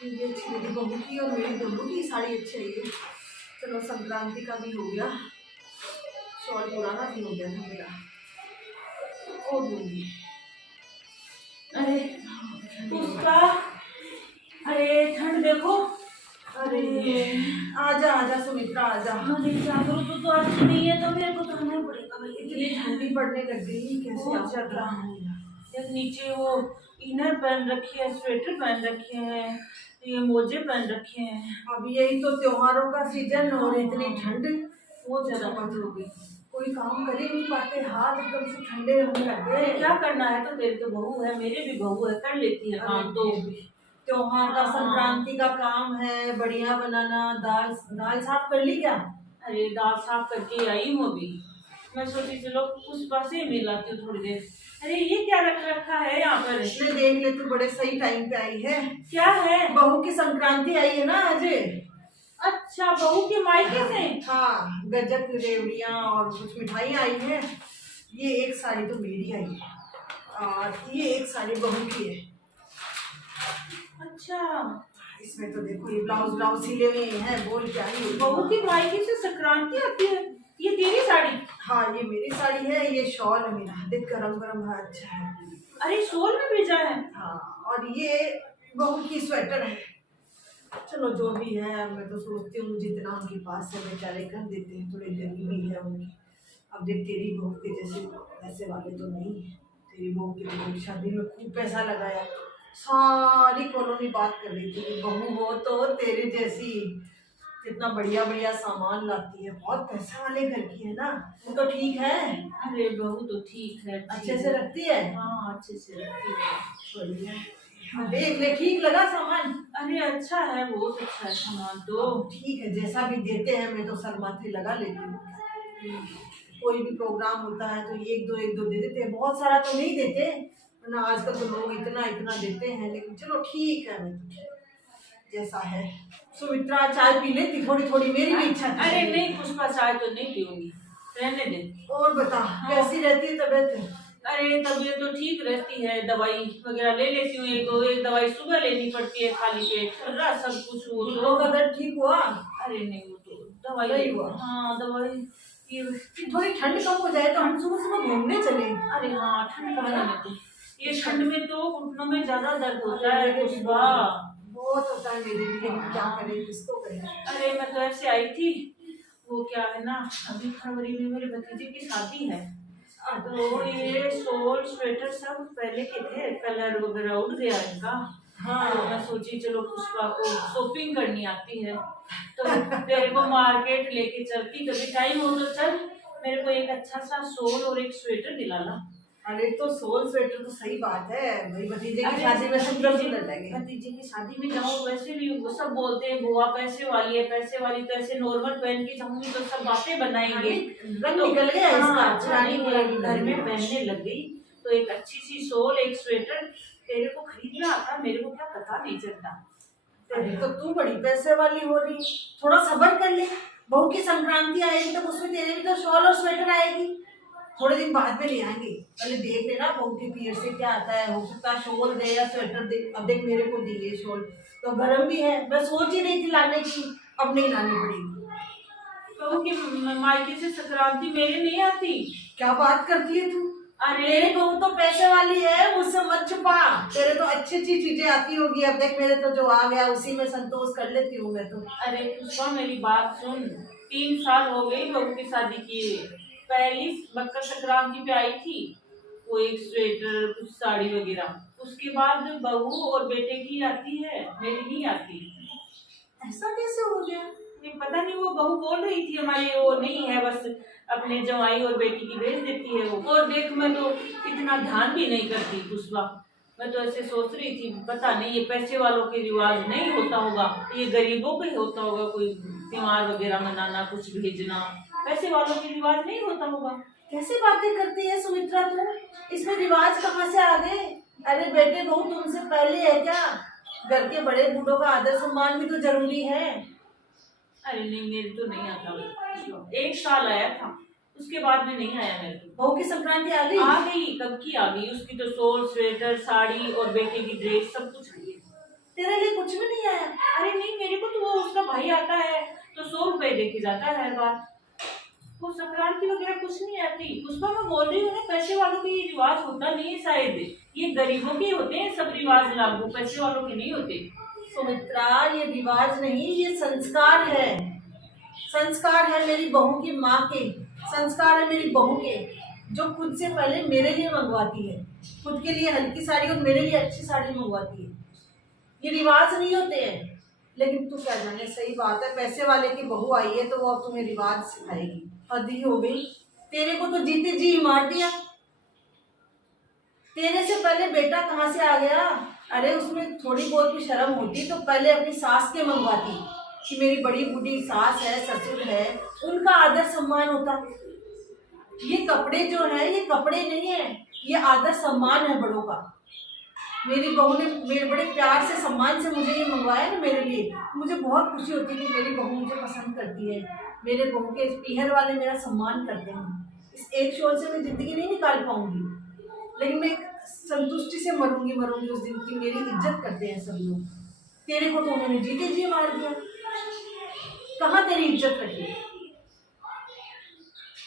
ये अच्छी लगी बहू की और मेरी दोनों की साड़ी अच्छी है ये। चलो संक्रांति का भी हो गया, शॉल पुराना भी हो गया था मेरा, और लूंगी। अरे पुष्पा, अरे ठंड देखो। अरे आजा आजा सुमित्रा आजा। अरे क्या करूँ, तू तो आती नहीं है तो मेरे को तो आना पड़ेगा भाई। इतनी ठंडी पड़ने लग गई, कैसे बहुत आजा ज्यादा। क्या। एक नीचे वो इनर पहन रखी है, स्वेटर पहन रखे हैं, ये मोजे पहन रखे हैं। अब यही तो त्योहारों का सीजन और इतनी ठंड बहुत ज्यादा ठंड हो गई, कोई काम कर ही नहीं पाते, हाथ एकदम से ठंडे होने लग अरे गए। क्या करना है, तो तेरी तो बहू है, मेरे भी बहू है, कर लेती है काम तो। त्योहार का संक्रांति का काम है, बढ़िया बनाना। दाल दाल साफ कर ली क्या? अरे दाल साफ करके आई हूँ अभी, मैं सोची चलो पुष्पा से ही मिलाती हूँ थोड़ी देर। अरे ये क्या रख रखा है यहाँ पर? इसमें देख ले, तू बड़े सही टाइम पे आई है। क्या है? बहू की संक्रांति आई है ना आज। अच्छा, बहू के मायके से? हाँ, गज्जक रेवड़ियाँ और कुछ मिठाई आई है। ये एक साड़ी तो मेरी आई है और ये एक साड़ी बहू की है। अच्छा, इसमें तो देखो ये ब्लाउज ब्लाउज सिले हुए हैं, बोल क्या ही। बहू के मायके से संक्रांति आती है, ये तेरी साड़ी? हाँ ये मेरी साड़ी है, ये शॉल है मेरा, देख गरम गरम है, अच्छा है। अरे शॉल में भेजा है? हाँ, और ये बहू की स्वेटर है। चलो जो भी है, मैं तो सोचती हूँ जितना उनके पास है बेचारे कर देते हैं, थोड़ी गरीबी है उनकी। अब देख तेरी बहू के जैसे पैसे वाले तो नहीं है। तेरी बहू की तो शादी में खूब पैसा लगाया, सारी कॉलोनी बात कर रही थी बहू हो तो तेरे जैसी, कितना बढ़िया बढ़िया सामान लाती है, बहुत पैसे वाले घर की है ना। वो तो ठीक है। अरे बहू तो ठीक है, अच्छे से रखती है। हाँ अच्छे से रखती है। बढ़िया। देख ले, ठीक लगा सामान? अरे अच्छा है, बहुत अच्छा है सामान तो। ठीक है, जैसा भी देते हैं मैं तो सर माथे लगा लेती हूँ। कोई भी प्रोग्राम होता है तो एक दो दे देते हैं, बहुत सारा तो नहीं देते ना, आजकल तो लोग इतना इतना देते हैं, लेकिन चलो ठीक है, मैं तो जैसा है। सुमित्रा चाय पी लेती थोड़ी थोड़ी, मेरी भी इच्छा थी। अरे नहीं पुष्पा, चाय तो नहीं पीऊंगी, रहने दे। और बता कैसी रहती है तबीयत? अरे तबीयत तो ठीक रहती है, दवाई वगैरह ले लेती हूँ, एक दवाई सुबह लेनी पड़ती है खाली पेट, सब कुछ वो घुटनों का दर्द ठीक हुआ? अरे नहीं वो तो दवाई नहीं हुआ? हाँ दवाई ये थोड़ी ठंड कम हो जाए तो हम सुबह सुबह घूमने चले। अरे हाँ ठंड का महीने में तो ये ठंड में तो घुटनों में ज्यादा दर्द होता है पुष्पा, बहुत होता है मेरे भी, लेकिन क्या करें, किसको करें। अरे मैं तो ऐसे आई थी, वो क्या है ना, अभी फरवरी में मेरे भतीजे की शादी है, तो ये शॉल स्वेटर सब पहले के थे, कलर वगैरह उड़ गया इनका। हाँ तो मैं सोची चलो पुष्पा को शॉपिंग करनी आती है तो तेरे को मार्केट लेके चलती, कभी टाइम हो तो चल, मेरे को एक अच्छा सा शॉल और एक स्वेटर दिलाना। अरे तो शॉल स्वेटर तो सही बात है भाई, भतीजे की शादी में सुंदर सुंदर लगे। भतीजे की शादी में जाऊँ वैसे भी वो सब बोलते हैं बुआ पैसे वाली है, पैसे वाली, तो ऐसे नॉर्मल पहन के जाऊंगी तो सब बातें बनाएंगे, रंग निकल गया इसका, पुरानी घर में पहनने लग गई, तो एक अच्छी सी शॉल एक स्वेटर तेरे को खरीदना आता, मेरे को क्या पता नहीं चलता। अरे तो तू बड़ी पैसे वाली हो रही, थोड़ा सब्र कर ले, बहू की संक्रांति आएगी तो उसमें तेरे भी तो शॉल और स्वेटर आएगी, थोड़े दिन बाद में ले आएंगे। पहले देख लेना बहू के पीरियड से क्या आता है, हो सकता है शॉल दे या स्वेटर दे। अब देख मेरे को दी है शॉल तो गर्म भी है, मैं सोच ही रही थी लाने की, अब नहीं लानी पड़ेगी। बहू की मायके से संक्रांति मेरे नहीं आती? क्या बात करती है तू? अरे मेरी बहू तो पैसे वाली है, मुझसे मत छुपा, तेरे तो अच्छी अच्छी चीजें आती होगी। अब देख मेरे तो जो आ गया उसी में संतोष कर लेती हूँ मैं तो। अरे पुष्पा मेरी बात सुन, 3 साल हो गई बहू की शादी किए, पहली मकर संक्रांति पे आई थी वो एक स्वेटर कुछ साड़ी वगैरह, उसके बाद बहू और बेटे की आती है, मेरी नहीं आती। ऐसा कैसे हो गया? ये पता नहीं, वो बहू बोल रही थी हमारी वो नहीं है, बस अपने जवाई और बेटी की भेज देती है वो। और देख मैं तो इतना ध्यान भी नहीं करती पुष्पा, मैं तो ऐसे सोच रही थी पता नहीं ये पैसे वालों के रिवाज नहीं होता होगा, ये गरीबों पे होता होगा, कोई त्योहार वगैरह मनाना कुछ भेजना, पैसे वालों के रिवाज नहीं होता होगा। कैसे बातें करती है सुमित्रा तू, इसमें रिवाज कहाँ से आ गए? अरे बेटे बहू तुमसे पहले है क्या? घर के बड़े बूढ़ों का आदर सम्मान भी तो जरूरी है। अरे नहीं मेरे तो नहीं आता, 1 साल आया था उसके बाद में नहीं आया मेरे को। बहू की संक्रांति आ गई? आ गई, कब की आ गई, उसकी तो शॉल स्वेटर साड़ी और बेटे की ड्रेस सब कुछ आई है। तेरे लिए कुछ भी नहीं आया? दे के जाता है हर बार। वो संक्रांति वगैरह कुछ नहीं आती। पुष्पा मैं बोल रही हूँ ना, पैसे वालों के ये रिवाज होता नहीं है शायद, ये गरीबों के होते हैं सब रिवाज लागू, पैसे वालों के नहीं होते। सुमित्रा, ये रिवाज नहीं, ये संस्कार है। संस्कार है मेरी बहू की माँ के, संस्कार है मेरी बहू के, जो खुद से पहले मेरे लिए मंगवाती है, खुद के लिए हल्की साड़ी और मेरे लिए अच्छी साड़ी मंगवाती है। ये रिवाज नहीं होते हैं। लेकिन तू क्या जाने, सही बात है, पैसे वाले की बहू आई है तो वो अब तुम्हें रिवाज सिखाएगी। हद ही हो गई, तेरे को तो जीते जी ही मार दिया। तेरे से पहले बेटा कहाँ से आ गया? अरे उसमें थोड़ी बहुत भी शर्म होती तो पहले अपनी सास के मंगवाती, कि मेरी बड़ी बूढ़ी सास है, ससुर है, उनका आदर सम्मान होता। ये कपड़े जो है ये कपड़े नहीं है, ये आदर सम्मान है बड़ों का। मेरी बहू ने मेरे बड़े प्यार से सम्मान से मुझे ये मंगवाया ना मेरे लिए, मुझे बहुत खुशी होती है कि मेरी बहू मुझे पसंद करती है, मेरे बहू के पीहर वाले मेरा सम्मान करते हैं। इस एक शोर से मैं जिंदगी नहीं निकाल पाऊंगी, लेकिन मैं संतुष्टि से मरूंगी उस दिन की मेरी इज्जत करते हैं सब लोग। तेरे को तो उन्होंने जीते जी मार दिया, कहाँ तेरी इज्जत रखी?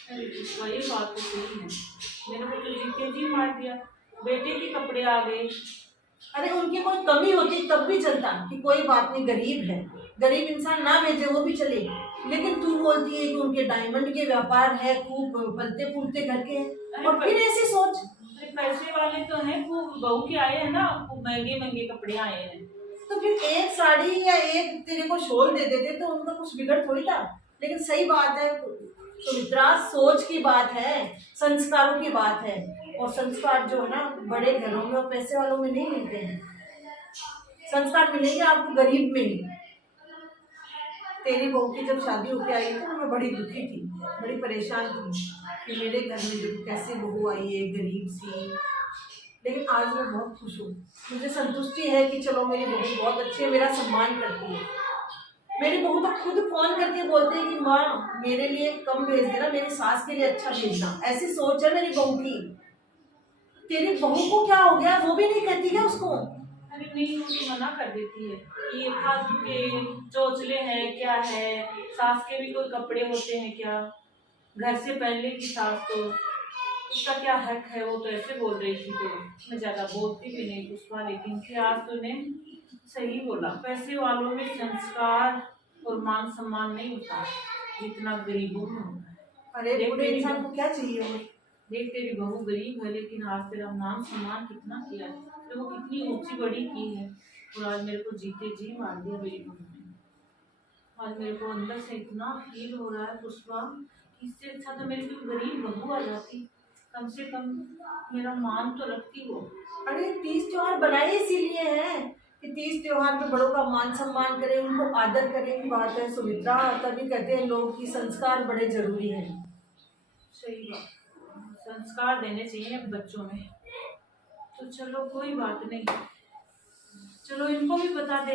अरे पुष्पा ये बात तो सही है, मेरे को तो जीते जी मार दिया। बेटे के कपड़े आ गए। अरे उनकी कोई कमी होती तब भी चलता कि कोई बात नहीं, गरीब है, गरीब इंसान ना भेजे वो भी चले। लेकिन तू बोलती है कि उनके डायमंड के व्यापार है, खूब फलते फूलते करके, और फिर ऐसी सोच। पैसे वाले तो हैं, वो बहू के आए हैं ना, वो महंगे महंगे कपड़े आए हैं। तो फिर एक साड़ी या एक तेरे को शॉल दे देते तो उनका कुछ बिगड़ थोड़ी था। लेकिन सही बात है सुमित्रा, सोच की बात है, संस्कारों की बात है, और संस्कार जो है ना बड़े घरों में और पैसे वालों में नहीं मिलते हैं। संस्कार मिलेंगे आपको गरीब में ही। तेरी बहू की जब शादी होके आई तो मैं बड़ी दुखी थी, बड़ी परेशान थी कि मेरे घर में जो कैसे बहू आई है गरीब सी। लेकिन आज मैं बहुत खुश हूँ, मुझे संतुष्टि है कि चलो मेरी बहू बहुत अच्छी है, मेरा सम्मान करती है। मेरी बहू तो खुद फोन करके बोलते हैं कि माँ मेरे लिए कम भेज देना, मेरी सास के लिए अच्छा भेजना। ऐसी सोच है मेरी बहू की। तेरी बहू को क्या हो गया, वो भी नहीं कहती क्या उसको? अरे नहीं, वो तो मना कर देती है, ये फालतू के चोचले हैं क्या है, सास के भी कोई कपड़े होते हैं क्या, घर से पहले की सास तो उसका क्या हक है। वो तो ऐसे बोल रही थी, तो मैं ज्यादा बोलती भी नहीं पुष्पा, लेकिन फिर आज तूने सही बोला, पैसे वालों में संस्कार और मान सम्मान नहीं होता जितना गरीबों में होता है। अरे बूढ़े इंसान को क्या चाहिए? वो देख तेरी बहू गरीब है, लेकिन आज तेरा मान सम्मान कितना किया है, तो वो कितनी ऊंची बड़ी की है, और आज मेरे को जीते जी मार दिया मेरी बहू ने। आज मेरे को अंदर से इतना फील हो रहा है पुष्पा, इससे अच्छा तो मेरी कोई गरीब बहू आ जाती, कम से कम मेरा मान तो रखती हो। अरे 30 त्योहार बनाए इसीलिए हैं कि 30 त्योहार में बड़ों का मान सम्मान करें, उनको आदर करें की बात है सुमित्रा। तभी कहते हैं लोग कि संस्कार बड़े जरूरी हैं। सही बात, संस्कार देने चाहिए बच्चों में। तो चलो कोई बात नहीं, चलो इनको भी बता दे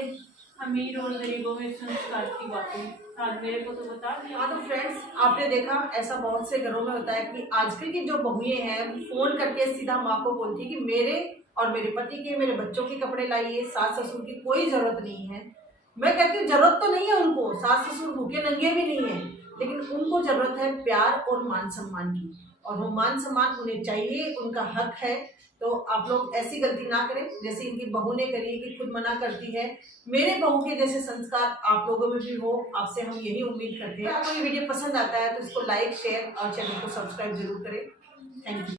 अमीर और गरीबों में संस्कार की बातें, आज मेरे को तो बता दिया। हाँ तो फ्रेंड्स, आपने देखा ऐसा बहुत से घरों में होता है कि आजकल की जो बहुएं हैं फोन करके सीधा माँ को बोलती है कि मेरे और मेरे पति के, मेरे बच्चों के कपड़े लाइए, सास ससुर की कोई जरूरत नहीं है। मैं कहती हूँ जरूरत तो नहीं है उनको, सास ससुर भूखे नंगे भी नहीं है, लेकिन उनको जरूरत है प्यार और मान सम्मान की, और वो मान सम्मान उन्हें चाहिए, उनका हक है। तो आप लोग ऐसी गलती ना करें जैसे इनकी बहू ने करी कि खुद मना करती है। मेरे बहू के जैसे संस्कार आप लोगों में भी हो, आपसे हम यही उम्मीद करते हैं। आपको ये वीडियो पसंद आता है तो इसको लाइक, शेयर और चैनल को सब्सक्राइब जरूर करें। Thank you.